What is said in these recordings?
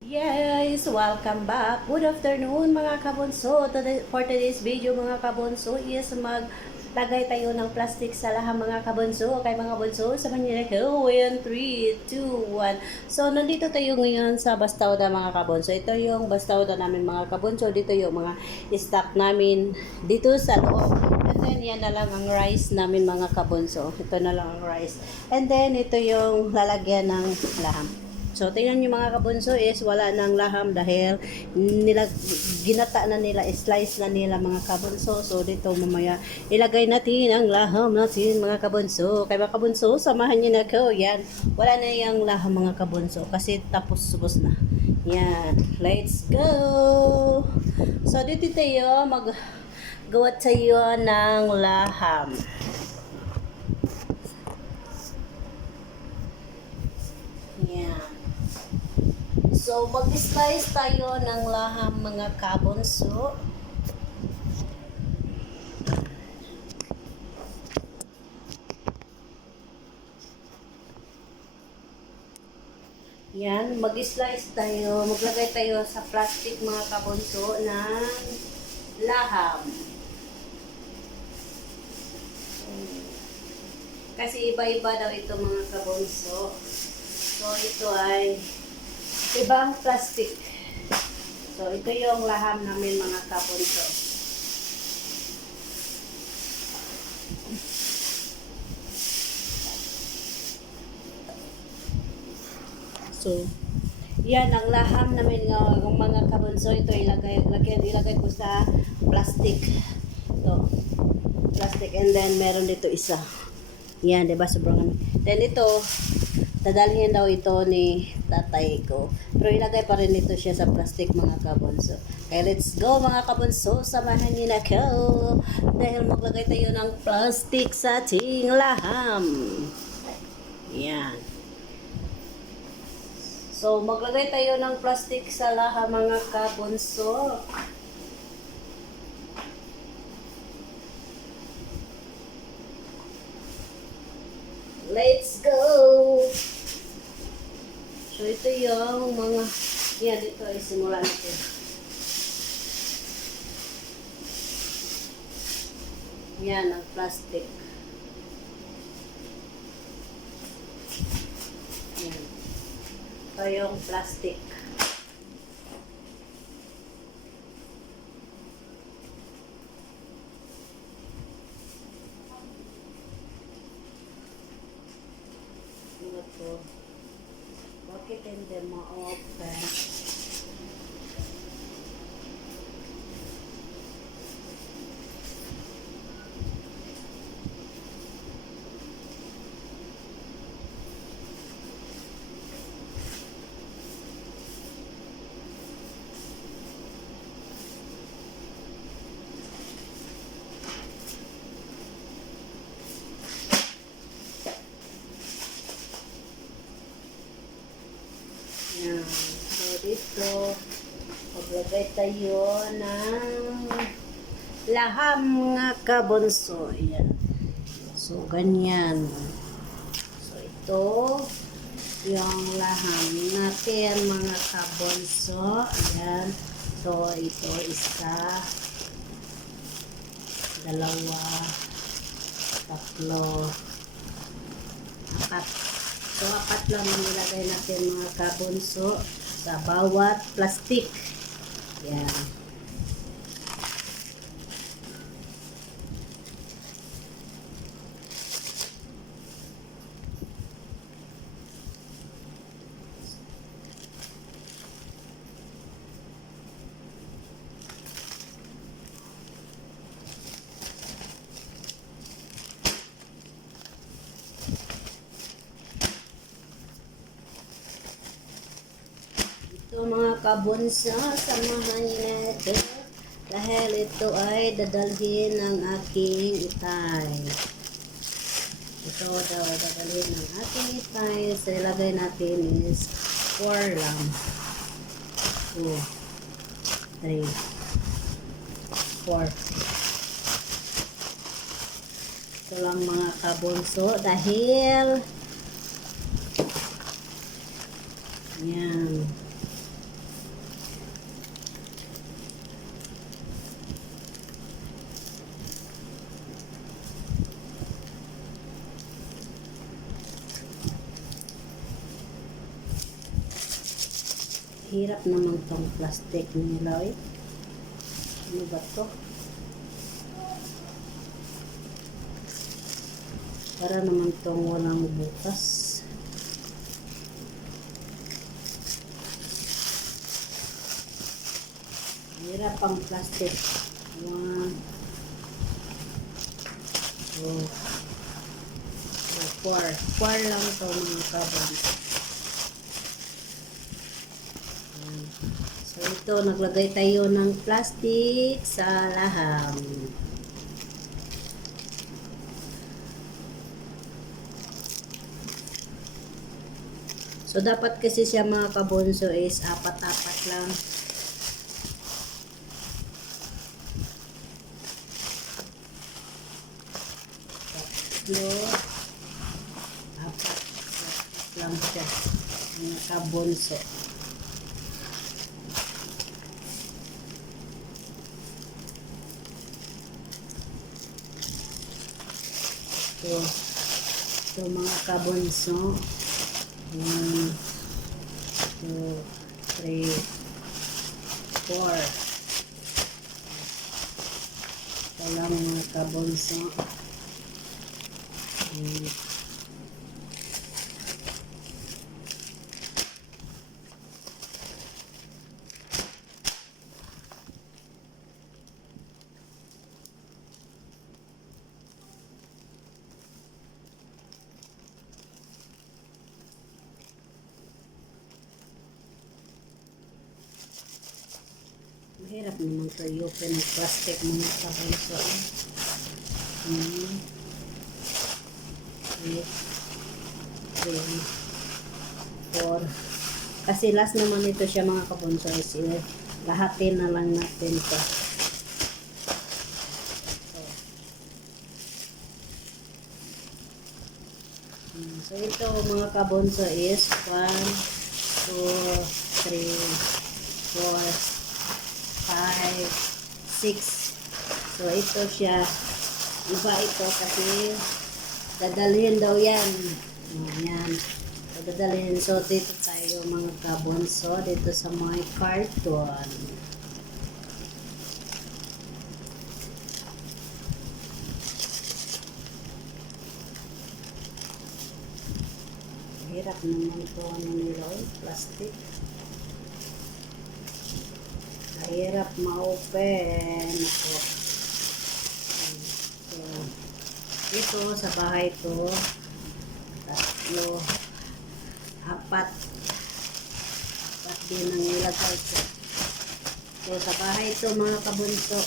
Yes, welcome back. Good afternoon mga kabunso. For today's video mga kabunso is maglagay tayo ng plastic sa lahat mga kabunso. Okay mga kabunso, samahan niyo na ko in 3, 2, 1. So nandito tayo ngayon sa Bastauda mga kabunso. Ito yung Bastauda namin mga kabunso. Dito yung mga stock namin dito sa loob. And then yan na lang ang rice namin mga kabunso. Ito na lang ang rice. And then ito yung lalagyan ng laham. So, tingnan nyo mga kabunso is wala nang laham dahil ginata na nila, slice na nila mga kabunso. So, dito mamaya ilagay natin ang laham natin mga kabunso. Kaya mga kabunso, samahan nyo na ko. Yan. Wala na yung laham mga kabunso kasi tapos subos na. Yan. Let's go! So, dito tayo maggawa tayo ng laham. Yan. So, mag-slice tayo ng laham mga kabunso. Yan, mag-slice tayo. Maglagay tayo sa plastic mga kabunso ng laham. Kasi iba-iba daw ito mga kabunso. So, ito ay ibang plastic. So, ito yung laham namin mga kabunso. So, yan ang laham namin ng mga kabunso. Ito ilagay ko sa plastic. Ito, plastic. And then, meron dito isa. Yan, diba? Sobrang. Then, ito, dadalhin daw ito ni tatay ko. Pero ilagay pa rin ito siya sa plastic mga kabunso. Okay, let's go mga kabunso. Samahan niyo na ko. Dahil maglagay tayo ng plastic sa ating laham. Yan. So, maglagay tayo ng plastic sa laham mga kabunso. Let's go! So, ito yung mga, yan, dito ay simula natin. Yan, ang plastic. Yan. Ito yung plastic. Ito. Bakit hindi ma-open? Yan. So, dito, maglagay tayo ng laham mga kabunso. Ayan. So, ganyan. So, ito, yung laham natin mga kabunso. Ayan. So, ito, isa, dalawa, tatlo, apat. So, apat lang ang nilagay natin mga kabunso sa bawat plastic. Yan. So mga kabunso, samahan niyo na ito dahil ito ay dadalhin ng aking itay. Ito daw dadalhin ng aking itay. So ilagay natin is 4 lang. 2, 3, 4. Ito lang mga kabunso dahil yan. Hirap naman tong plastic nila eh. Ano ba to? Para naman tong walang butas. Hirap ang plastic. 1, 2, 4. 4 lang to mga kabon. So ito, naglagay tayo ng plastic sa laham. So dapat kasi siya mga kabonso is apat-apat lang. Tatlo, apat lang siya mga kabonso. So mga kabonso, 1, 2, 3, 4. Ito lang mga kabonso. Mahirap naman ito i-open ng plastic mga kabonso. 3, 4. Kasi last naman ito siya mga kabonso. Lahatin na lang natin ito. So ito mga kabonso is 1, 2, 3, 4, 5, 6. So ito siya. Iba ito kasi dadalhin daw yan. Ayan. So dadalhin. So dito tayo mga kabonso. Dito sa mga carton. Hirap naman ito nila. Plastic. Mahirap ma-open. So, ito sa bahay to 3, 4 din ang nilagay ko. So sa bahay to mga kabunso.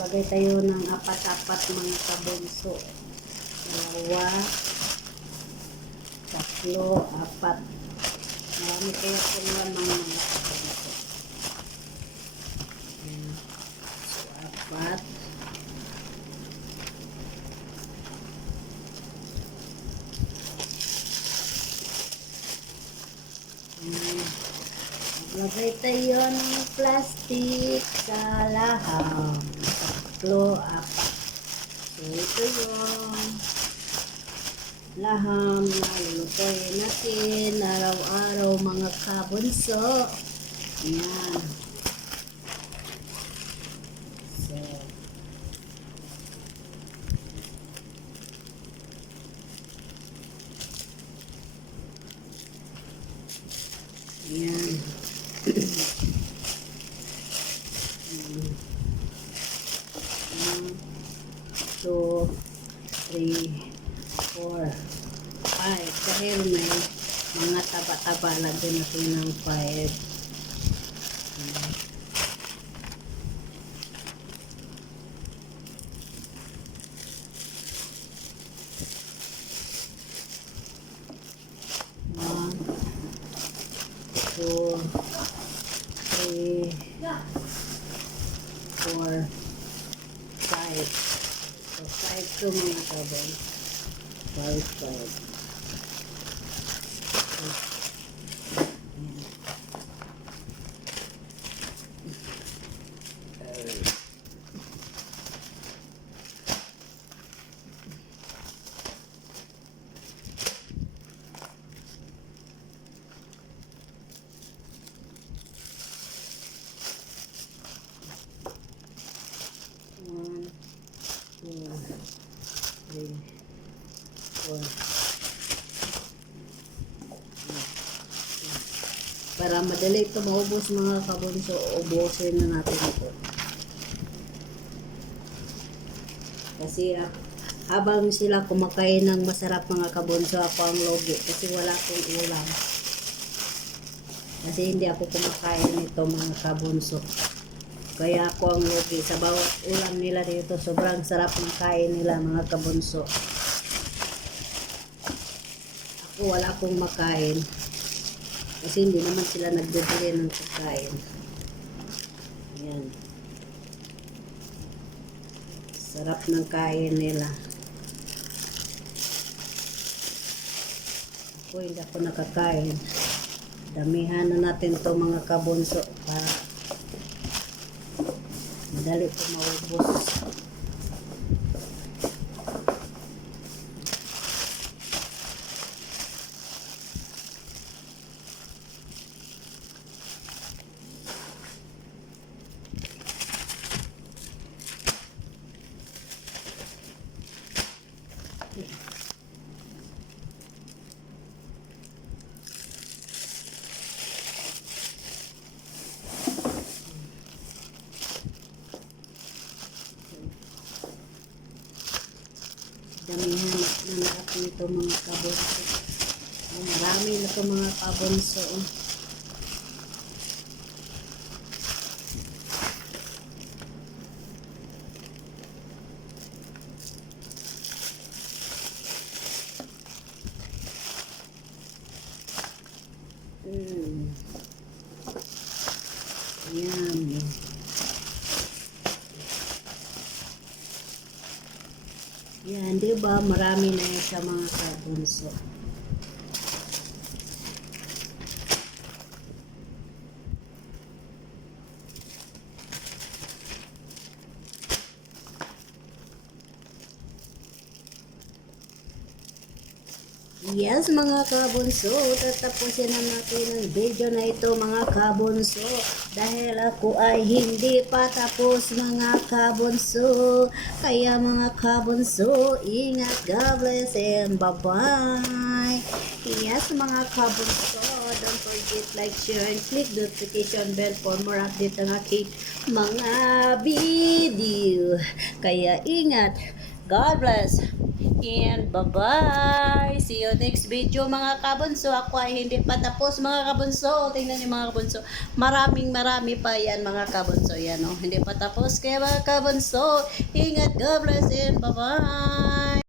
Lagay tayo ng apat-apat mga kabunso. 2, 3, 4. Marami kaya po naman mga kabunso. So, 4. Lagay tayo ng plastic sa laham. 3, 4. So, ito yung laham na lulutuin natin araw-araw mga kabunso. Ayan. So, ayan. 2, 3, 4, 5. Dahil may mga taba-taba, lagyan natin ng 5. One, 2, 3, 4, 5. So, 5 to mga kabon. 5, 5. One, two, three, four. Para madali ito maubos mga kabunso, ubusin na natin ito. Kasi habang sila kumakain ng masarap mga kabunso, ako ang logi kasi wala akong ulam. Kasi hindi ako kumakain nito mga kabunso. Kaya ako ang logi. Sa bawat ulam nila dito, sobrang sarap ng kain nila mga kabunso. Ako wala akong makain. Kasi hindi naman sila nagbibili ng pagkain. Ayan. Sarap ng kain nila. Ako hindi ako nakakain. Damihan na natin to mga kabunso para madali ko maubos. Damihan na natin ito mga kabunso. Marami na ito mga kabunso. Yummy. Yan, di ba? Marami na yan sa mga kabunso. Yes mga kabunso, tatapusin na natin ang video na ito mga kabunso dahil ako ay hindi pa tapos mga kabunso. Kaya mga kabunso, ingat, God bless and bye bye. Yes mga kabunso, don't forget like, share and click notification bell for more update ng aking mga video. Kaya ingat, God bless and bye-bye. See you next video mga kabunso. Ako ay hindi pa tapos mga kabunso. Tingnan niyo mga kabunso. Marami pa yan mga kabunso. Yan, oh. Hindi pa tapos kaya mga kabunso. Ingat, God bless and bye-bye.